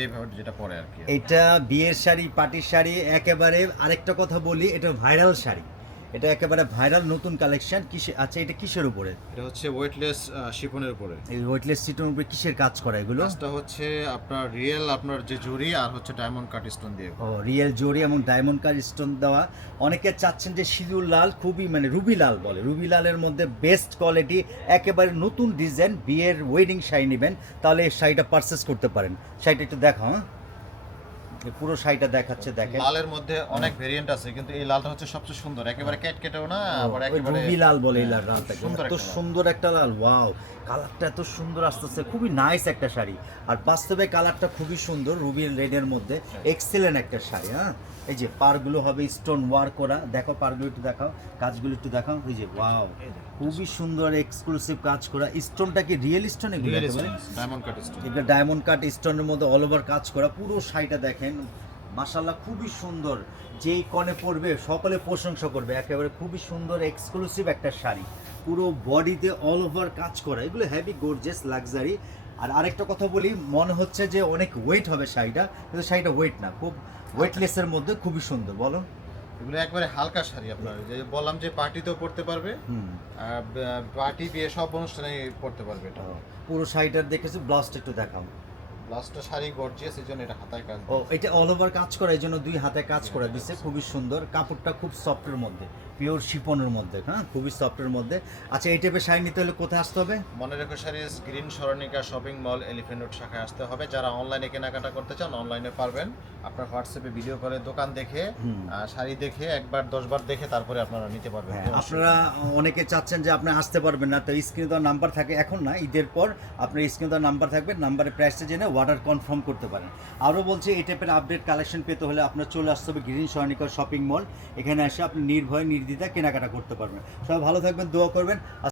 যেভাবে যেটা পরে আর কি। এটা বিয়ের শাড়ি পাটির শাড়ি, একেবারে আরেকটা কথা বলি, এটা ভাইরাল শাড়ি। এটা একেবারে ভাইরাল নতুন কালেকশন কিসে আচ্ছা এটা কিসের উপরে? এটা হচ্ছে ওয়েটলেস শিফনের উপরে। এই ওয়েটলেস সিটের উপরে কিসের কাজ করা এগুলো? কাজটা হচ্ছে আপনার রিয়েল আপনার যে জুড়ি আর হচ্ছে ডায়মন্ড কাট স্টোন দিয়ে। ও রিয়েল জরি এবং ডায়মন্ড কার স্টোন দেওয়া। অনেকে চাচ্ছেন যে সিঁদুর লাল খুবই মানে রুবি লাল বলে। রুবি লালের মধ্যে বেস্ট কোয়ালিটি একেবারে নতুন ডিজাইন বিয়ের ওয়েডিং শাড়ি নেবেন তাহলে এই শাড়িটা পারচেস করতে পারেন। শাড়িটা একটু দেখাও হ্যাঁ। পুরো শাড়িটা দেখাচ্ছে দেখেন। লালের মধ্যে অনেক ভেরিয়েন্ট আছে কিন্তু এই লালটা হচ্ছে সবচেয়ে সুন্দর। একেবারে ক্যাট কেটেও না আবার একেবারে রুবি লাল বলে এই হ্যাঁ, লাল লালটাকে সুন্দর এত সুন্দর একটা লাল ওয়াও। কালারটা এত সুন্দর আসতেছে খুবই নাইস একটা শাড়ি। আর বাস্তবে কালারটা খুবই সুন্দর রুবি রেডের মধ্যে। এক্সেলেন্ট একটা শাড়ি হ্যাঁ? এই যে পারগুলো হবে স্টোন ওয়ার করা। দেখো পারগুলো একটু দেখাও কাজগুলো একটু দেখাও। এই যে ওয়াও। খুবই সুন্দর এক্সক্লুসিভ কাজ করা। স্টোনটা কি রিয়েল স্টোন এগুলো ডায়মন্ড কাট স্টোন এটা ডায়মন্ড কাট স্টোনের মধ্যে অল ওভার কাজ করা। পুরো শাড়িটা দেখেন। মাশাল্লাহ খুবই সুন্দর। যেই কনে পরবে সকলে প্রশংসা করবে। একেবারে খুবই সুন্দর এক্সক্লুসিভ একটা শাড়ি। পুরো বডিতে অল ওভার কাজ করা। এগুলো হ্যাভি গর্জেস লাক্সারি আর আরেকটা কথা বলি মনে হচ্ছে যে অনেক ওয়েট হবে শাড়িটা কিন্তু শাড়িটা ওয়েট না। খুব ওয়েটলেসের মধ্যে খুবই সুন্দর। বলো। এগুলো একবারে হালকা শাড়ি আপনার। যে বললাম যে পার্টিতেও পড়তে পারবে। হুম। পার্টি বিয়ে সব অনুষ্ঠানে পড়তে পারবে এটা। পুরো শাড়িটার দেখেছি? ব্লাউজটা একটু দেখাও। লাস্টটা শাড়ি গর্জিয়াস এই জন্য এটা হাতায় কাজ ও এটা অল ওভার কাজ করা এই জন্য দুই হাতে কাজ করে দিচ্ছে খুবই সুন্দর কাপড়টা খুব সফটের মধ্যে পিওর শিপনের মধ্যে হ্যাঁ? খুবই সফটের মধ্যে। আচ্ছা এই টাইপের শাড়ি নিতে হলে কোথায় আসতে হবে? মনে রেখো Sarees Green Saranika shopping mall Elephant Road শাখায় আসতে হবে। যারা অনলাইনে কেনাকাটা করতে চান অনলাইনে পারবেন। আপনার হোয়াটসঅ্যাপে ভিডিও করে দোকান দেখে। শাড়ি দেখে একবার দশবার দেখে তারপরে আপনারা নিতে পারবেন। হ্যাঁ, আপনারা অনেকে চাচ্ছেন যে আপনি আসতে পারবেন না তো স্ক্রিনে দেওয়ার নাম্বার থাকে এখন না ঈদের পর আপনার স্ক্রিনে দেওয়ার নাম্বার থাকবে নাম্বারে প্রাইসটা জেনে অর্ডার কনফার্ম করতে পারেন। আরও বলছি, এই টাইপের আপডেট কালেকশন পেতে হলে আপনার চলে আসতে হবে গ্রিন সয়নিকর শপিং মল এখানে এসে আপনি নির্ভয় নির্দ্বিধা কেনাকাটা করতে পারবেন। সবাই ভালো থাকবেন, দোয়া করবেন।